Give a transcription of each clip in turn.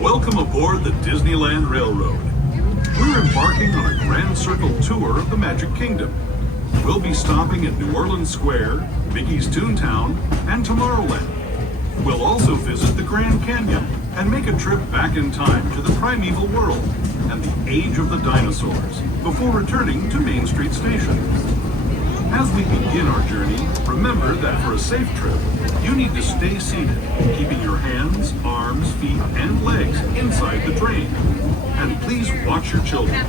Welcome aboard the Disneyland Railroad. We're embarking on a grand circle tour of the Magic Kingdom. We'll be stopping at New Orleans Square, Mickey's Toontown, and Tomorrowland. We'll also visit the Grand Canyon and make a trip back in time to the Primeval world and the age of the dinosaurs before returning to Main Street Station. As we begin our journey, remember that for a safe trip, you need to stay seated, keeping your hands, arms, feet, and legs inside the train. And please watch your children.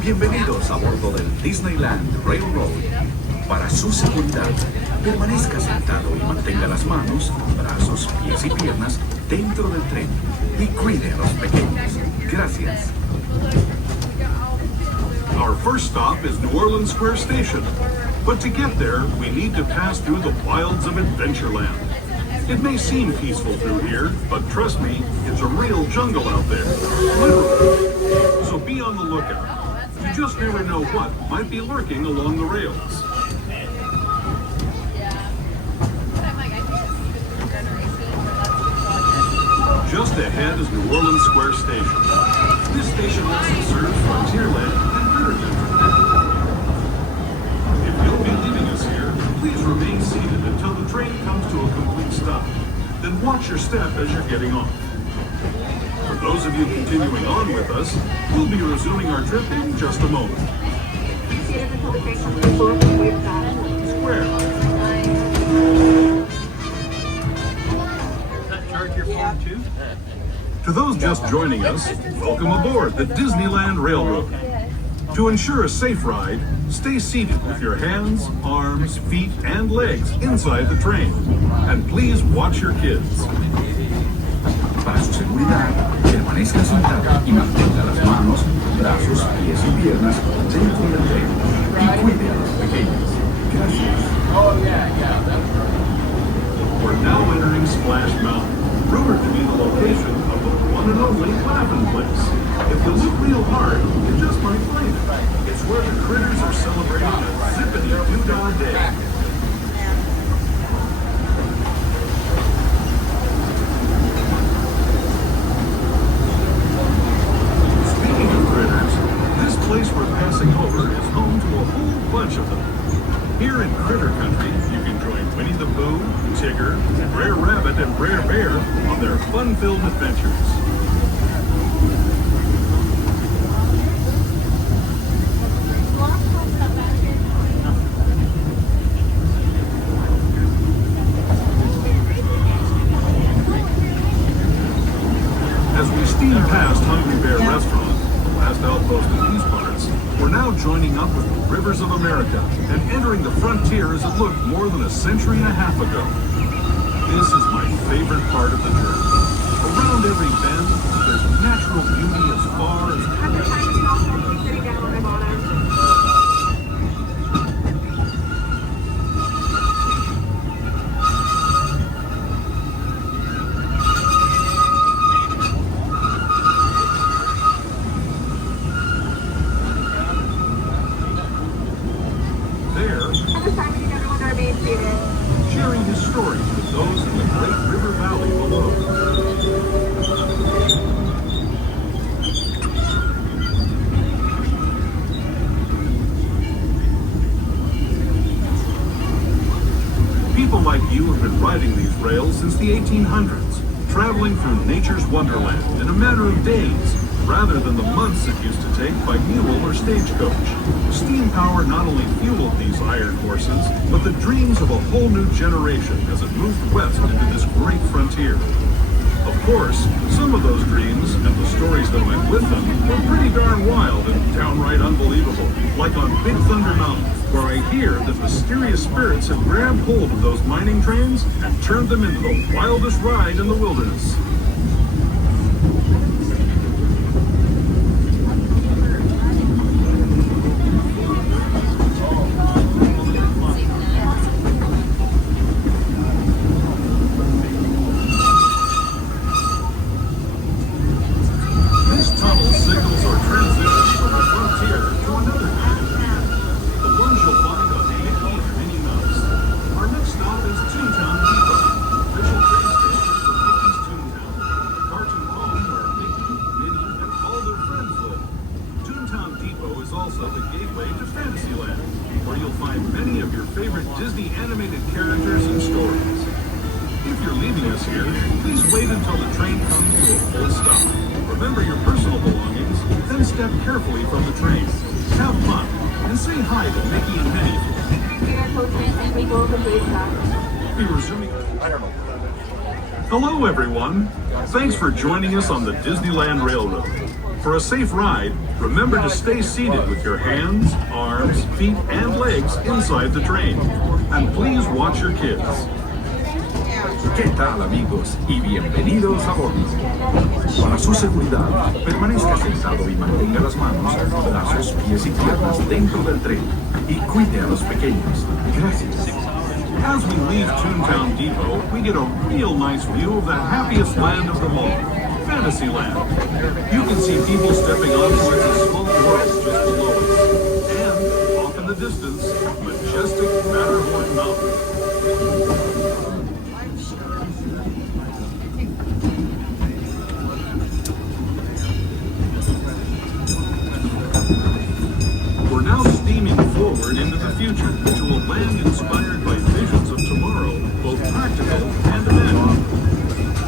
Bienvenidos a bordo del Disneyland Railroad. Para su seguridad, permanezca sentado y mantenga las manos, brazos, pies y piernas dentro del tren y cuide a los pequeños. Gracias. Our first stop is New Orleans Square Station, but to get there, we need to pass through the wilds of Adventureland. It may seem peaceful through here, but trust me, it's a real jungle out there, literally. So be on the lookout. You just never know what might be lurking along the rails. Just ahead is New Orleans Square Station. This station also serves Frontierland and Critter Country. If you'll be leaving us here, please remain seated until the train comes to a complete stop. Then watch your step as you're getting off. For those of you continuing on with us, we'll be resuming our trip in just a moment. Square. Does that charge your phone too? To those just joining us, welcome aboard the Disneyland Railroad. To ensure a safe ride, stay seated with your hands, arms, feet, and legs inside the train. And please watch your kids. Para su seguridad, permanezca sentado y mantenga las manos, brazos, pies y piernas dentro del tren y cuide a los pequeños. Gracias. We're now entering Splash Mountain, rumored to be the location of the one and only Laughing Place. If you look real hard, you just might find it. It's where the critters are celebrating a zippity-doo-dah day. Speaking of critters, this place we're passing over is home to a whole bunch of them. Here in Critter Country, you can join Winnie the Pooh, Tigger, Brer Rabbit, and Brer Bear on their fun-filled adventures. As we steam past Hungry Bear Restaurant, the last outpost in these parts, we're now joining up with the rivers of America and entering the frontier as it looked more than a century and a half ago. This is my favorite part of the journey. Around every bend, there's natural beauty as far as... sharing his stories with those in the Great River Valley below. People like you have been riding these rails since the 1800s, traveling through nature's wonderland in a matter of days, rather than the months it used to take by mule or stagecoach. Steam power not only fueled these iron horses, but the dreams of a whole new generation as it moved west into this great frontier. Of course, some of those dreams and the stories that went with them were pretty darn wild and downright unbelievable, like on Big Thunder Mountain, where I hear that mysterious spirits have grabbed hold of those mining trains and turned them into the wildest ride in the wilderness. Our next stop is Toontown Depot, official train station for Mickey's Toontown. favorite Disney animated characters and stories. If you're leaving us here, please wait until the train comes to a full stop. Remember your personal belongings, then step carefully from the train. Have fun, and say hi to Mickey and Minnie. We'll be resuming. Hello, everyone. Thanks for joining us on the Disneyland Railroad. For a safe ride, remember to stay seated with your hands, arms, feet, and legs inside the train. And please watch your kids. ¿Qué tal, amigos? Y bienvenidos a bordo. Para su seguridad, permanezca sentado y mantenga las manos, brazos, pies y piernas dentro del tren. Y cuide a los pequeños. Gracias. As we leave Toontown Depot, we get a real nice view of the happiest land of them all, Fantasyland. You can see people stepping onto its small world just below us. And, off in the distance, majestic Matterhorn Mountain. We're now steaming forward into the future to a land inspired by visions of tomorrow, both practical and imagined.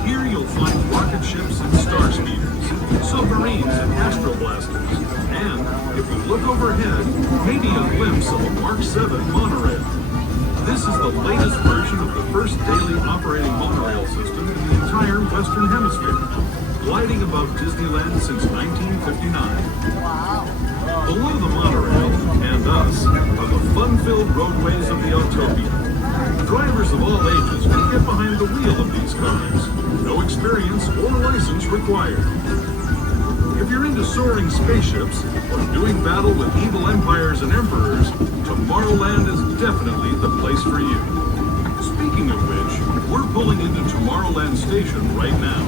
Here you'll find rocket ships and star speeders, submarines and astroblasters, and, if you look overhead, maybe a glimpse of a Mark 7 monorail. This is the latest version of the first daily operating monorail system in the entire Western Hemisphere, gliding above Disneyland since 1959. Below the monorail, and us, are the fun-filled roadways of the Autopia. Drivers of all ages can get behind the wheel of these cars. No experience or license required. If you're into soaring spaceships or doing battle with evil empires and emperors, Tomorrowland is definitely the place for you. Speaking of which, we're pulling into Tomorrowland Station right now.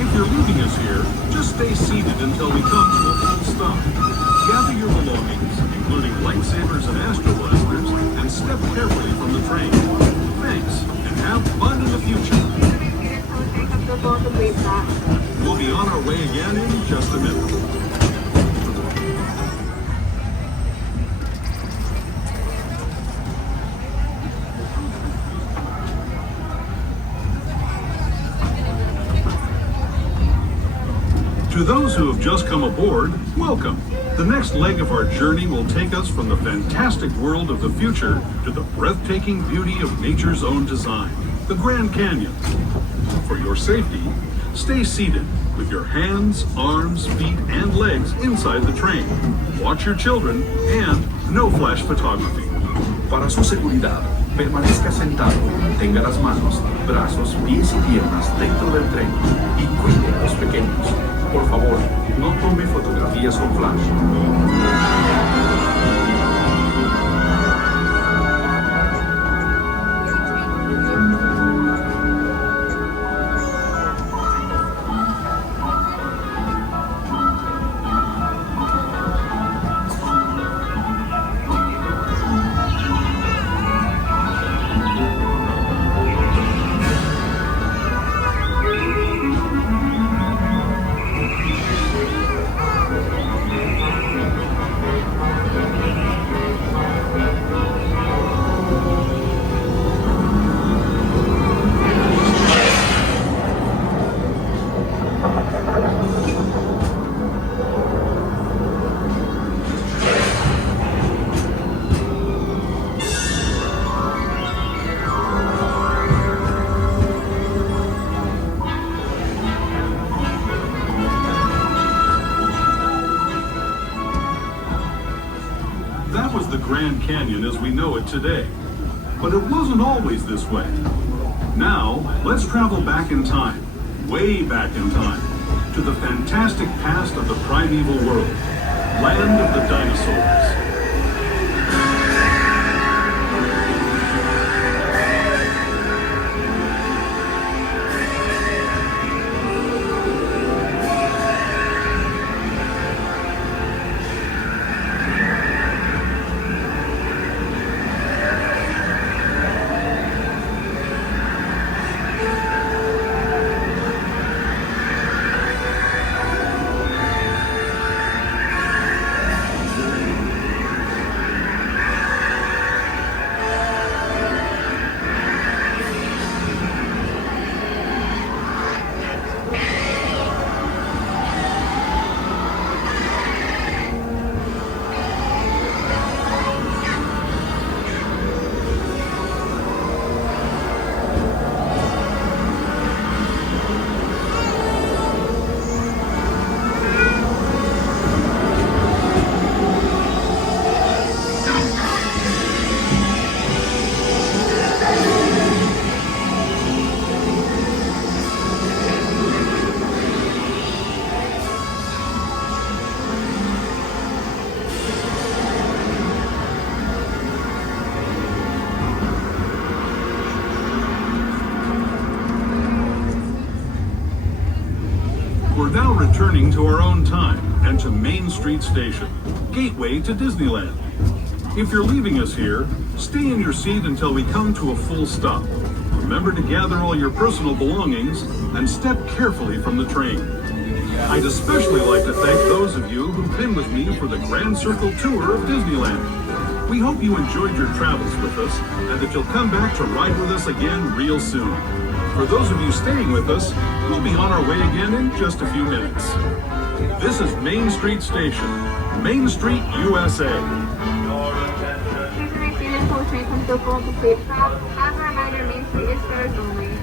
If you're leaving us here, just stay seated until we come to a full stop. Gather your belongings, including lightsabers and astroblasters, and step carefully from the train. Thanks, and have fun in the future. We'll be on our way again in just a minute. To those who have just come aboard, welcome. The next leg of our journey will take us from the fantastic world of the future to the breathtaking beauty of nature's own design, the Grand Canyon. For your safety, stay seated with your hands, arms, feet, and legs inside the train. Watch your children and no flash photography. Para su seguridad, permanezca sentado y mantenga las manos, brazos, pies y piernas dentro del tren. Y cuide a los pequeños. Por favor, no tome fotografías con flash. Grand Canyon as we know it today. But it wasn't always this way. Now, let's travel back in time, way back in time, to the fantastic past of the primeval world, land of the dinosaurs. We're now returning to our own time and to Main Street Station, gateway to Disneyland. If you're leaving us here, stay in your seat until we come to a full stop. Remember to gather all your personal belongings and step carefully from the train. I'd especially like to thank those of you who've been with me for the Grand Circle Tour of Disneyland. We hope you enjoyed your travels with us and that you'll come back to ride with us again real soon. For those of you staying with us, we'll be on our way again in just a few minutes. This is Main Street Station, Main Street, U.S.A. Please receive and full train from Tokyo to Cape Cod. As a reminder, Main Street is closed only.